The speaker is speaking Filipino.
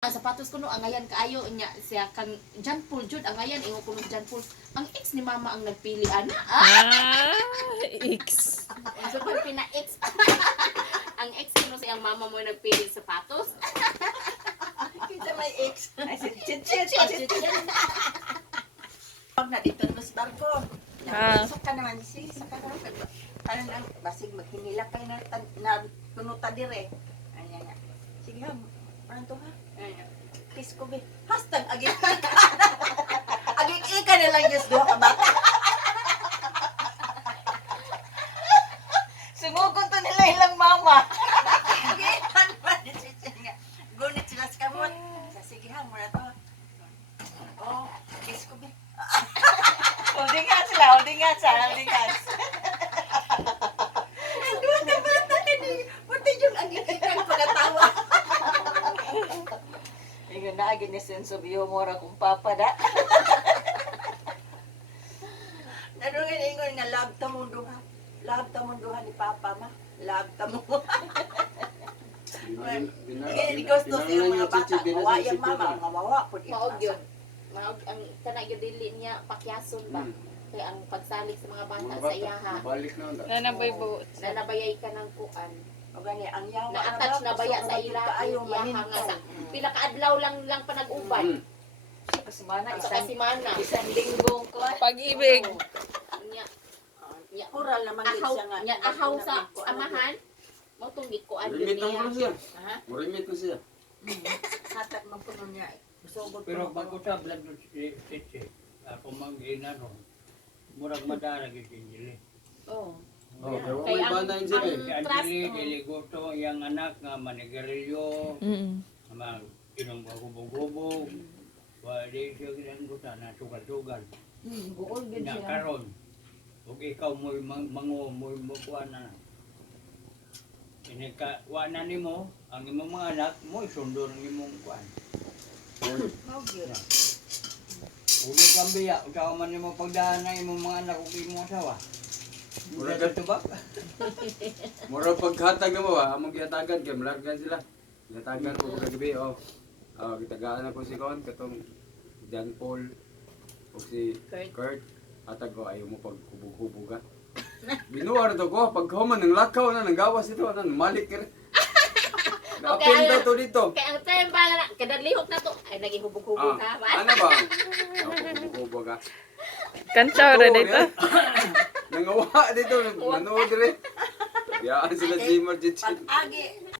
Ang sapatos ko no, ang ngayon kaayo niya siya kang John Paul Jud ang ngayon ingo ko John Paul. Ang ex ni mama ang nagpili ana. X. So pag pina-ex ang ex ko no siyang mama mo nagpili sapatos. Kita may ex. Ay, chit. Pag na dito mas barko. Sok ka naman si sa karon ano nang basig maghinila kay na tunuta dire. Anya nga. Sige ha. Parang to ha. Kiss ko be. Hashtag agik. Agik ka na lang just duha ka bata. Sumugon to nila ilang mama. Agitan pa ni Chichi nga. Gunit sila sa kamot. Sige ha, muna to. Oh, kiss ko be. Holding hands sila, holding hands. Dua ka bata ni. Pati yung agik-ikan pagkatawa. Ingon na agin ni sense of humor akong papa da. Nadungin ingon nga love ta mo duha. Love ta mo duha ni papa ma. Love ta mo. Hindi gusto siya mga bata. Mawa yung mama, mawawa po di. Maog yun. Maog ang kana gyud dili niya pakyason ba. Kaya ang pagsalig sa mga bata sa iyaha. Balik na onda. Nanabay buot. Nanabayay ka ng kuan. O gani ang yawa Na-attach na baya sa ila iyaha nga sa pila ka adlaw lang pa nag-uban. Kasimana Sa kasimana. isang linggong ko. Pag-ibig. Nya nya Kural naman din ahaw siya nga. nya ahaw sa amahan. Mo tunggit ko ano Limit lang niya. ko siya. Ha? Limit ko siya. Hatak man puno niya. Masugod Pero bago sa vlog do si ako mag-ina ron. Murag madarag yung Angeli. Oh. Oh, pero Kaya may ang- bana yun sila eh. ang- Si Angeli, kiligoto, yung anak nga manigarilyo, mag inong-gubog-gubog. Wali siya ginanggutan na sugal-sugal. Buol gid Na siya. karon. Ug ikaw mo mo kuan na. Ini ka wana nimo ang imong mga anak mo isundo ng imong kuan. Mao gyud. Uli kang biya, usawa man nimo pagdaan na imong mga anak ug imong asawa. Mura Mura ka- ka ba? Mura paghatag na mo ba? Among gihatagan kay malargan sila. Gihatagan ko kagabi oh. Gitagaan ako si Kon katong John Paul ug si Kurt. Hatag ko ayaw mo pagkubog-hubog ka. Binuwar to ko pag human ng lakaw na nang gawas ito na malik ka. Napin daw to dito. Kaya ang term ba na kada lihok na to ay nagihubog-hubog ha. Ano ba? Hubog ka. Kansaw ra dito. Nangawa dito, nanood rin. Biyaan sila si Marjit. Pag agi